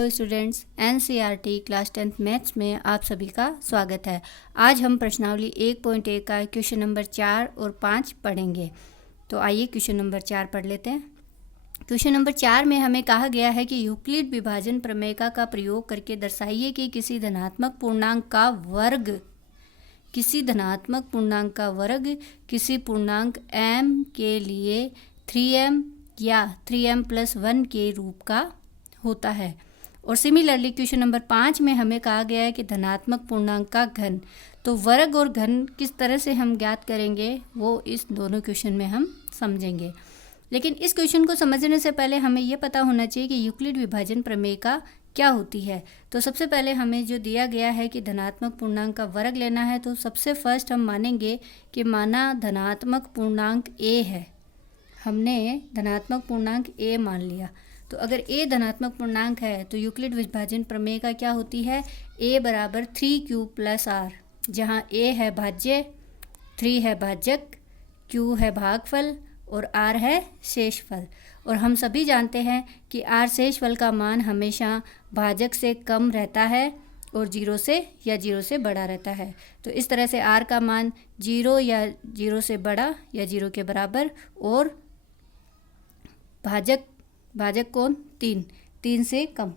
Hello students, NCERT class 10th maths में आप सभी का स्वागत है। आज हम प्रश्नावली 1.1 का क्वेश्चन नंबर 4 और 5 पढ़ेंगे। तो आइए क्वेश्चन नंबर 4 पढ़ लेते हैं। क्वेश्चन नंबर 4 में हमें कहा गया है कि यूक्लिड विभाजन प्रमेय का प्रयोग करके दर्शाइए कि किसी धनात्मक पूर्णांक का किसी पूर्णांक m के लिए 3m या 3m+1 के रूप का होता है। और सिमिलरली क्वेश्चन नंबर 5 में हमें कहा गया है कि धनात्मक पूर्णांक का घन। तो वर्ग और घन किस तरह से हम ज्ञात करेंगे वो इस दोनों क्वेश्चन में हम समझेंगे। लेकिन इस क्वेश्चन को समझने से पहले हमें ये पता होना चाहिए कि यूक्लिड विभाजन प्रमेय का क्या होती है। तो सबसे पहले हमें जो दिया गया है कि धनात्मक पूर्णांक का वर्ग लेना है, तो सबसे फर्स्ट हम मानेंगे कि माना धनात्मक पूर्णांक a है। हमने धनात्मक पूर्णांक a मान लिया। तो अगर a धनात्मक पूर्णांक है तो यूक्लिड विभाजन प्रमेय का क्या होती है, a बराबर 3q + r, जहाँ a है भाज्य, 3 है भाजक, q है भागफल और r है शेषफल। और हम सभी जानते हैं कि r शेषफल का मान हमेशा भाजक से कम रहता है और 0 से बड़ा रहता है। तो इस तरह से r का मान 0 या 0 से बड़ा या 0 के बराबर, और भाजक कौन, 3 से कम,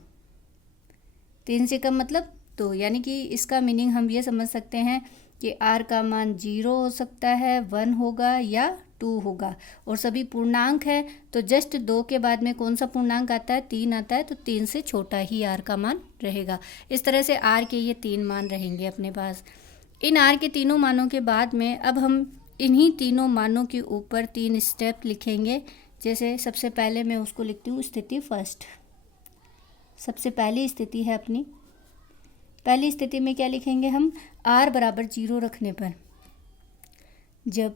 3 से कम मतलब 2। यानी कि इसका मीनिंग हम ये समझ सकते हैं कि r का मान 0 हो सकता है, 1 होगा या 2 होगा। और सभी पूर्णांक है तो जस्ट 2 के बाद में कौन सा पूर्णांक आता है, 3 आता है। तो 3 से छोटा ही r का मान रहेगा। इस तरह से r के ये 3 मान रहेंगे अपने पास। इन r के तीनों मानों के बाद में अब हम इन्हीं तीनों मानों के ऊपर 3 स्टेप लिखेंगे। जैसे सबसे पहले मैं उसको लिखती हूँ स्थिति फर्स्ट। सबसे पहली स्थिति है अपनी, पहली स्थिति में क्या लिखेंगे हम, r बराबर 0 रखने पर, जब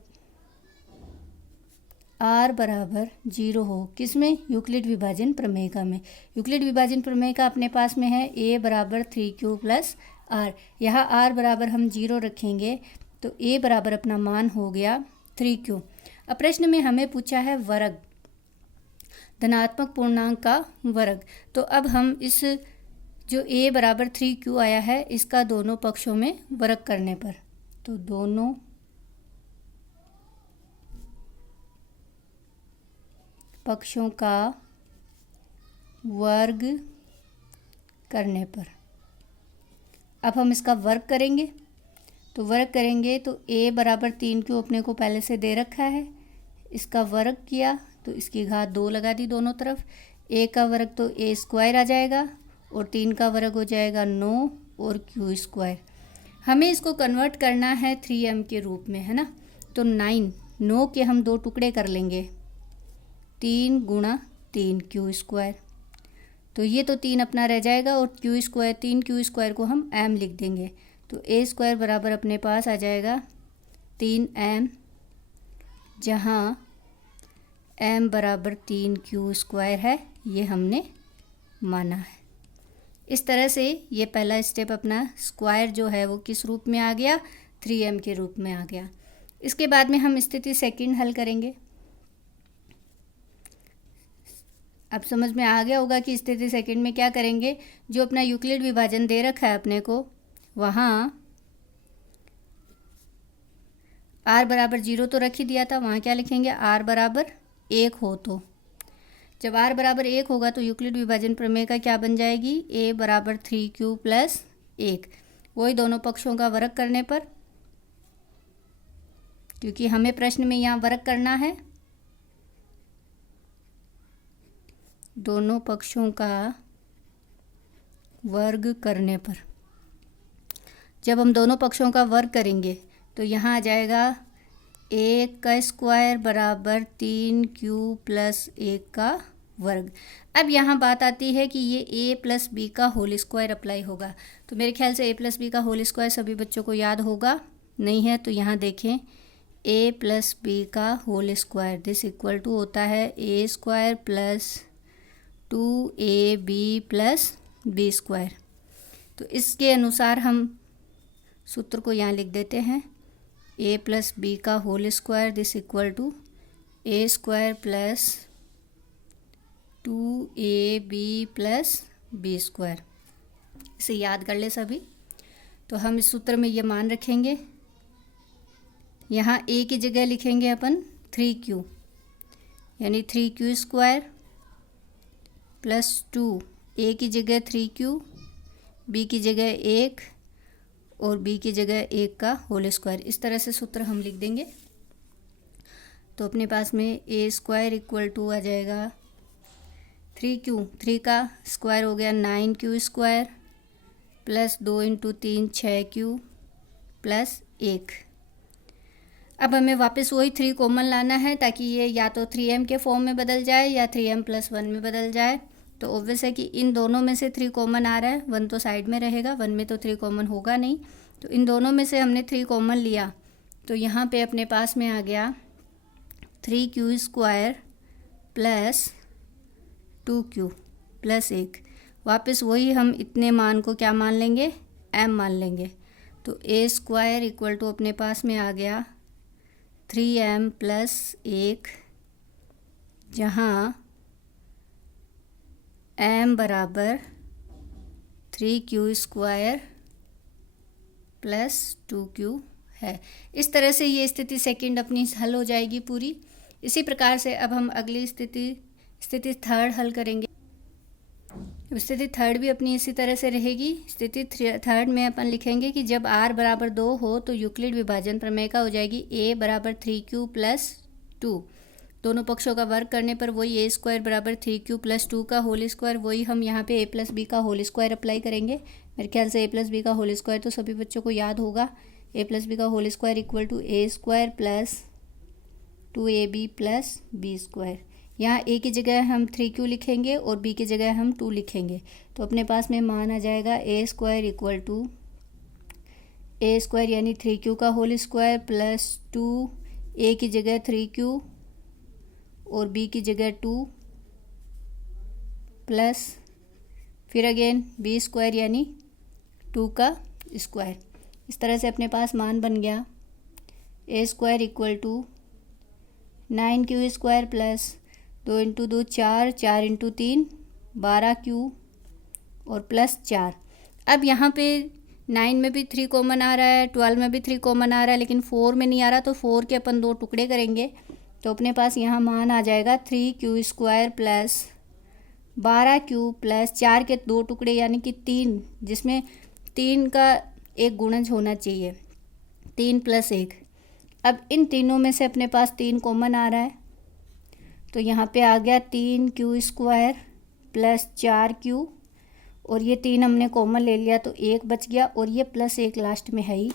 r बराबर 0 हो, किसमें, यूक्लिड विभाजन प्रमेय का में। यूक्लिड विभाजन प्रमेय का अपने पास में है a बराबर 3q + r। यहाँ r बराबर हम 0 रखेंगे तो a बराबर अपना मान हो गया 3q। अब प्रश्न में हमें पूछा है वर्ग, धनात्मक पूर्णांक का वर्ग। तो अब हम इस जो a बराबर 3q आया है इसका दोनों पक्षों में वर्ग करने पर, तो दोनों पक्षों का वर्ग करने पर, अब हम इसका वर्ग करेंगे। तो वर्ग करेंगे तो a बराबर 3q अपने को पहले से दे रखा है, इसका वर्ग किया तो इसकी घात 2 लगा दी दोनों तरफ। a का वर्ग तो a² आ जाएगा और 3 का वर्ग हो जाएगा 9 और q²। हमें इसको कन्वर्ट करना है 3m के रूप में, है ना। तो 9 के हम 2 टुकड़े कर लेंगे, 3 × 3 q²। तो ये तो 3 अपना रह जाएगा और q², 3q² को हम m लिख देंगे। तो a² बराबर अपने पास आ जाएगा 3m, जहाँ m बराबर 3q² है, ये हमने माना है। इस तरह से ये पहला स्टेप अपना स्क्वायर जो है वो किस रूप में आ गया, 3m के रूप में आ गया। इसके बाद में हम स्थिति सेकंड हल करेंगे। अब समझ में आ गया होगा कि स्थिति सेकंड में क्या करेंगे। जो अपना यूक्लिड विभाजन दे रखा है अपने को, वहाँ r बराबर 0 तो रख ही दिया था, वहाँ क्या लिखेंगे, r बराबर 1 हो। तो जब r बराबर 1 होगा तो यूक्लिड विभाजन प्रमेय का क्या बन जाएगी, a बराबर 3q + 1। वही दोनों पक्षों का वर्ग करने पर, क्योंकि हमें प्रश्न में यहाँ वर्ग करना है, दोनों पक्षों का वर्ग करने पर, जब हम दोनों पक्षों का वर्ग करेंगे तो यहाँ आ जाएगा a का स्क्वायर बराबर 3q + 1 का वर्ग। अब यहाँ बात आती है कि ये a + b का होल स्क्वायर अप्लाई होगा। तो मेरे ख्याल से a + b का होल स्क्वायर सभी बच्चों को याद होगा, नहीं है तो यहाँ देखें, a + b का whole square this equal to होता है a² + 2ab + b²। तो इसके अनुसार हम सूत्र को यहाँ लिख देते हैं, a + b का whole square this equal to a² + 2ab + B square. इसे याद कर ले सभी। तो हम इस सूत्र में ये मान रखेंगे, यहाँ ए की जगह लिखेंगे अपन 3q, यानी 3q स्क्वायर प्लस 2, ए की जगह 3q, बी की जगह 1 और बी की जगह 1 का होल स्क्वायर। इस तरह से सूत्र हम लिख देंगे। तो अपने पास में ए स्क्वायर इक्वल टू आ जाएगा 3q, 3 का स्क्वायर हो गया 9q square plus 2 into 3 6q plus 1। अब हमें वापस वही 3 कॉमन लाना है ताकि ये या तो 3m के फॉर्म में बदल जाए या 3m प्लस 1 में बदल जाए। तो ऑब्वियस है कि इन दोनों में से 3 कॉमन आ रहा है, 1 तो साइड में रहेगा, 1 में तो 3 कॉमन होगा नहीं। तो इन दोनों में से हमने 3 कॉमन लिया, तो यहाँ पे अपने पास में आ गया 3q square plus 2q plus 1। वापस वही हम इतने मान को क्या मान लेंगे, m मान लेंगे। तो ए स्क्वायर इक्वल टू अपने पास में आ गया 3m प्लस 1, जहाँ m बराबर 3q स्क्वायर प्लस 2q है। इस तरह से ये स्थिति सेकंड अपनी हल हो जाएगी पूरी। इसी प्रकार से अब हम अगली स्थिति थर्ड हल करेंगे। स्थिति थर्ड भी अपनी इसी तरह से रहेगी। स्थिति थर्ड में अपन लिखेंगे कि जब r बराबर 2 हो तो यूक्लिड विभाजन प्रमेय का हो जाएगी a बराबर 3q प्लस 2। दोनों पक्षों का वर्ग करने पर वही a स्क्वायर बराबर 3q प्लस 2 का होल स्क्वायर, वही हम यहाँ पे a प्लस बी का होल स्क्वायर अप्लाई करेंगे। मेरे ख्याल से a प्लस बी का होल स्क्वायर तो सभी बच्चों को याद होगा। a प्लस बी का whole square equal to a square plus 2ab plus B square. यहाँ a की जगह हम 3q लिखेंगे और b की जगह हम 2 लिखेंगे। तो अपने पास में मान आ जाएगा a square equal to a square यानी 3q का होल स्क्वायर प्लस 2, a की जगह 3q और b की जगह 2 प्लस फिर अगेन b स्क्वायर यानी 2 का स्क्वायर। इस तरह से अपने पास मान बन गया a square equal to 9q square plus 2 into 2 4, 4 into 3 12q और प्लस 4। अब यहाँ पे 9 में भी 3 कॉमन आ रहा है, 12 में भी 3 कॉमन आ रहा है, लेकिन 4 में नहीं आ रहा। तो 4 के अपन 2 टुकड़े करेंगे तो अपने पास यहाँ मान आ जाएगा 3q square plus 12q plus 4 के 2 टुकड़े यानी कि 3, जिसमें 3 का एक गुणज होना चाहिए, 3 प्लस 1। अब इन तीनों में से अपने पास 3 कॉमन आ रहा है, तो यहाँ पे आ गया 3q स्क्वायर प्लस 4q और ये 3 हमने कॉमन ले लिया तो 1 बच गया और ये प्लस 1 लास्ट में है ही।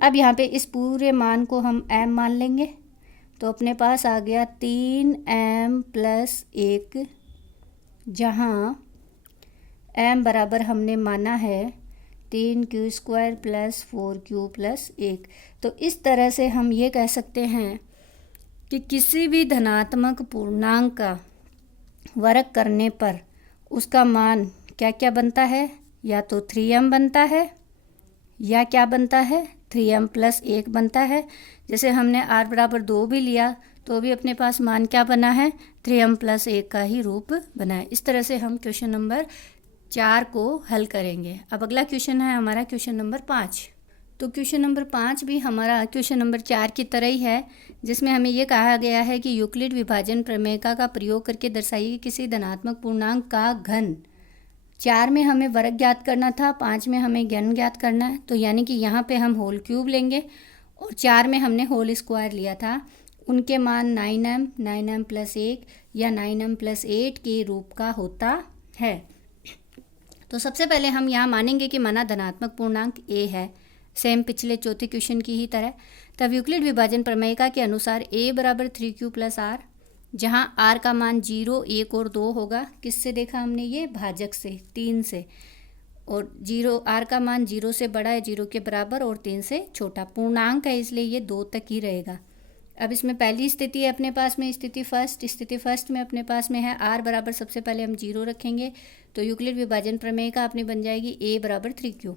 अब यहाँ पे इस पूरे मान को हम m मान लेंगे, तो अपने पास आ गया 3m प्लस 1, जहाँ m बराबर हमने माना है 3q square plus 4q plus 1। तो इस तरह से हम ये कह सकते हैं कि किसी भी धनात्मक पूर्णांक का वर्ग करने पर उसका मान क्या क्या बनता है, या तो 3m बनता है या क्या बनता है 3m प्लस 1 बनता है। जैसे हमने r बराबर 2 भी लिया तो भी अपने पास मान क्या बना है 3m प्लस 1 का ही रूप बना है। इस तरह से हम क्वेश्चन नंबर 4 को हल करेंगे। अब अगला क्वेश्चन है हमारा क्वेश्चन नंबर 5। तो क्वेश्चन नंबर 5 भी हमारा क्वेश्चन नंबर 4 की तरह ही है, जिसमें हमें ये कहा गया है कि यूक्लिड विभाजन प्रमेय का प्रयोग करके दर्शाइए किसी धनात्मक पूर्णांक का घन। 4 में हमें वर्ग ज्ञात करना था, 5 में हमें घन ज्ञात करना है। तो यानी कि यहाँ पे हम होल क्यूब लेंगे और 4 में हमने होल स्क्वायर लिया था। उनके मान 9m प्लस 1 या 9m प्लस 8 के रूप का होता है। तो सबसे पहले हम यहाँ मानेंगे कि माना धनात्मक पूर्णांक a है, सेम पिछले चौथे क्वेश्चन की ही तरह। तब यूक्लिड विभाजन प्रमेयिका के अनुसार a बराबर 3q प्लस r, जहाँ r का मान 0, 1 और 2 होगा। किससे देखा हमने ये, भाजक से, 3 से। और 0 r का मान 0 से बड़ा है, 0 के बराबर, और 3 से छोटा। पूर्णांक है इसलिए ये 2 तक ही रहेगा। अब इसमें पहली स्थिति है अपने पास में स्थिति फर्स्ट में अपने पास में है r बराबर, सबसे पहले हम 0 रखेंगे तो यूक्लिड विभाजन प्रमेयिका अपनी बन जाएगी a बराबर 3q।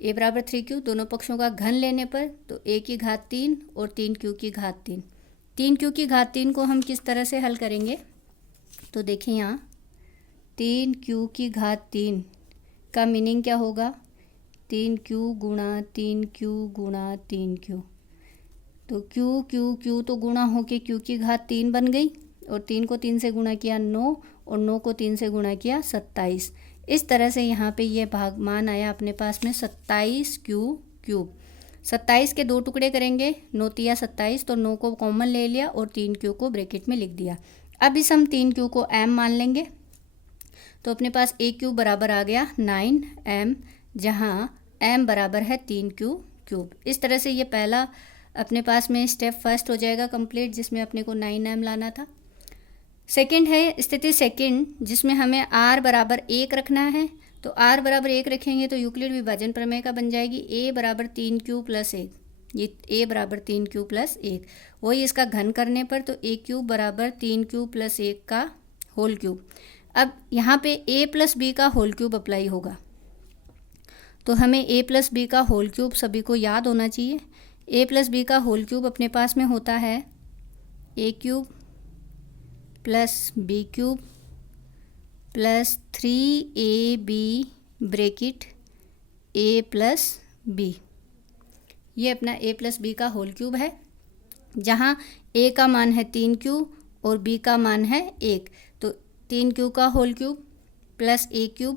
a बराबर 3q दोनों पक्षों का घन लेने पर तो a की घात 3 और 3q की घात 3। 3q की घात 3 को हम किस तरह से हल करेंगे, तो देखिए यहाँ 3q⁻³ का मीनिंग क्या होगा? 3q गुणा 3q गुणा 3q। तो q तो गुणा होके q⁻³ बन गई, और 3 को 3 से गुणा किया 9, और 9 को 3 से गुणा किया 27। इस तरह से यहाँ पे ये भाग मान आया अपने पास में 27q³। 27 के 2 टुकड़े करेंगे, 9 तिया 27, तो 9 को कॉमन ले लिया और 3q को ब्रैकेट में लिख दिया। अब इस हम 3q को m मान लेंगे, तो अपने पास a³ बराबर आ गया 9m, जहाँ m बराबर है 3q³। इस तरह से ये पहला अपने पास में स्टेप फर्स्ट हो जाएगा कंप्लीट, जिसमें अपने को 9m लाना था। सेकंड है स्थिति सेकंड, जिसमें हमें r बराबर 1 रखना है। तो r बराबर 1 रखेंगे तो यूक्लिड विभाजन प्रमेय का बन जाएगी a बराबर 3q+1। ये a बराबर 3q+1, वही इसका घन करने पर तो a³ बराबर 3q+1 का होल क्यूब। अब यहाँ पे a+b का होल क्यूब अप्लाई होगा, तो हमें a+b का होल क्यूब सभी को याद होना चाहिए। a+b का होल क्यूब अपने पास में होता है a³ + b³ + 3ab bracket a+b। ये अपना a+b का होल क्यूब है, जहाँ a का मान है 3q और b का मान है 1। तो 3q का whole cube plus a³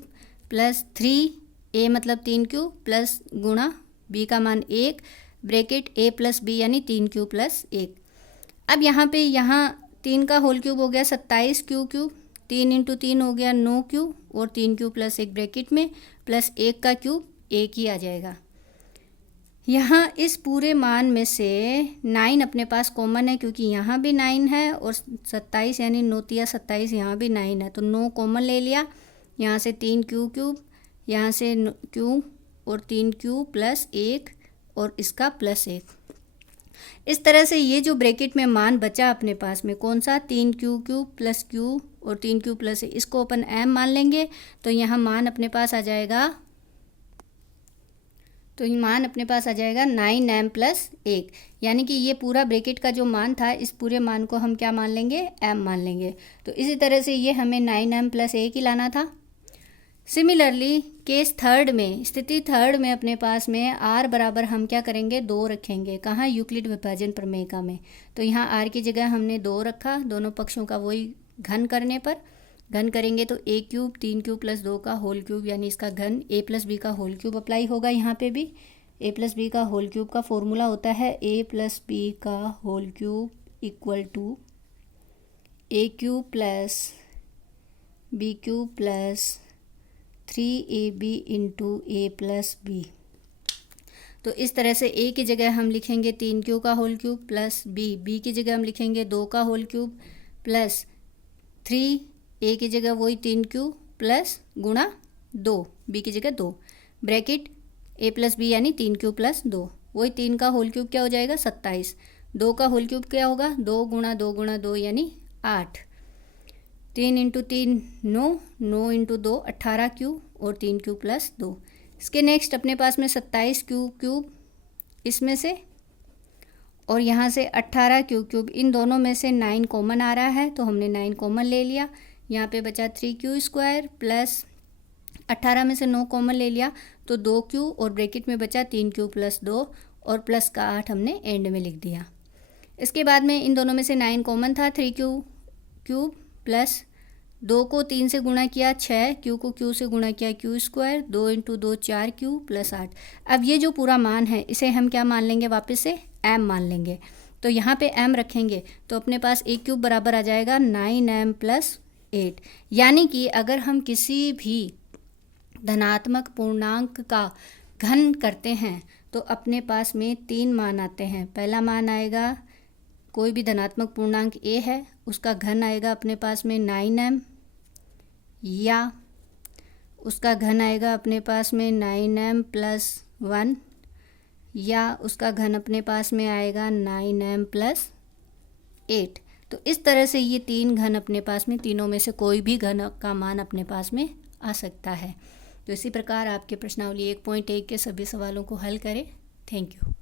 plus 3a मतलब 3q प्लस गुणा b का मान 1 ब्रैकेट a+b यानी 3q + 1। अब यहाँ पे 3 का होल क्यूब हो गया 27q³, 3 × 3 हो गया 9q, और 3q + 1 ब्रैकेट में प्लस 1 का क्यूब 1 ही आ जाएगा। यहाँ इस पूरे मान में से 9 अपने पास कॉमन है, क्योंकि यहाँ भी 9 है और 27 यानी 9 तिया 27 यहाँ भी 9 है, तो 9 कॉमन ले लिया। यहाँ से 3q³, यहाँ से q और 3q + 1 और इसका +1। इस तरह से ये जो ब्रैकेट में मान बचा अपने पास में कौन सा 3q³ + q और 3q + 1, इसको अपन m मान लेंगे। तो यहाँ मान अपने पास आ जाएगा, तो ये मान अपने पास आ जाएगा 9m + 1, यानी कि ये पूरा ब्रैकेट का जो मान था इस पूरे मान को हम क्या मान लेंगे? m मान लेंगे। तो इसी तरह से ये हमें 9m + 1 ही लाना था। सिमिलरली केस थर्ड में, स्थिति थर्ड में अपने पास में r बराबर हम क्या करेंगे? 2 रखेंगे। कहाँ? यूक्लिड विभाजन प्रमेय में। तो यहाँ r की जगह हमने 2 रखा, दोनों पक्षों का वही घन करने पर। घन करेंगे तो a³ 3q + 2 का होल क्यूब, यानी इसका घन a+b का होल क्यूब अप्लाई होगा। यहाँ पे भी a+b का होल क्यूब का फॉर्मूला होता है a+b का whole cube = a³ + b³ + 3ab × a + b। तो इस तरह से a की जगह हम लिखेंगे 3q का होल क्यूब प्लस b की जगह हम लिखेंगे 2 का होल क्यूब प्लस 3, a की जगह वही 3q प्लस गुणा 2, b की जगह 2 ब्रैकेट a+b यानी 3q + 2। वही 3 का होल क्यूब क्या हो जाएगा? 27। 2 का होल क्यूब क्या होगा? 2 × 2 × 2 यानी 8। 3 × 3 9, 9 × 2 18q और 3q + 2। इसके नेक्स्ट अपने पास में 27q³ इसमें से, और यहाँ से 18q³। इन दोनों में से 9 कॉमन आ रहा है, तो हमने 9 कॉमन ले लिया। यहाँ पे बचा 3q² प्लस 18 में से 9 कॉमन ले लिया तो 2q, और ब्रैकेट में बचा 3q + 2 और प्लस का 8 हमने एंड में लिख दिया। इसके बाद में इन दोनों में से 9 कॉमन था, 3q³ प्लस 2 को 3 से गुणा किया 6, q को q से गुणा किया q², 2 × 2 4q + 8। अब ये जो पूरा मान है इसे हम क्या मान लेंगे? वापस से m मान लेंगे। तो यहाँ पे m रखेंगे तो अपने पास a³ बराबर आ जाएगा 9m + 8। यानी कि अगर हम किसी भी धनात्मक पूर्णांक का घन करते हैं तो अपने पास में 3 मान आते हैं। पहला मान आएगा, कोई भी धनात्मक पूर्णांक a है उसका घन आएगा अपने पास में 9m, या उसका घन आएगा अपने पास में 9m + 1, या उसका घन अपने पास में आएगा 9m + 8। तो इस तरह से ये 3 घन अपने पास में, तीनों में से कोई भी घन का मान अपने पास में आ सकता है। तो इसी प्रकार आपके प्रश्नावली 1.1 के सभी सवालों को हल करें। Thank you.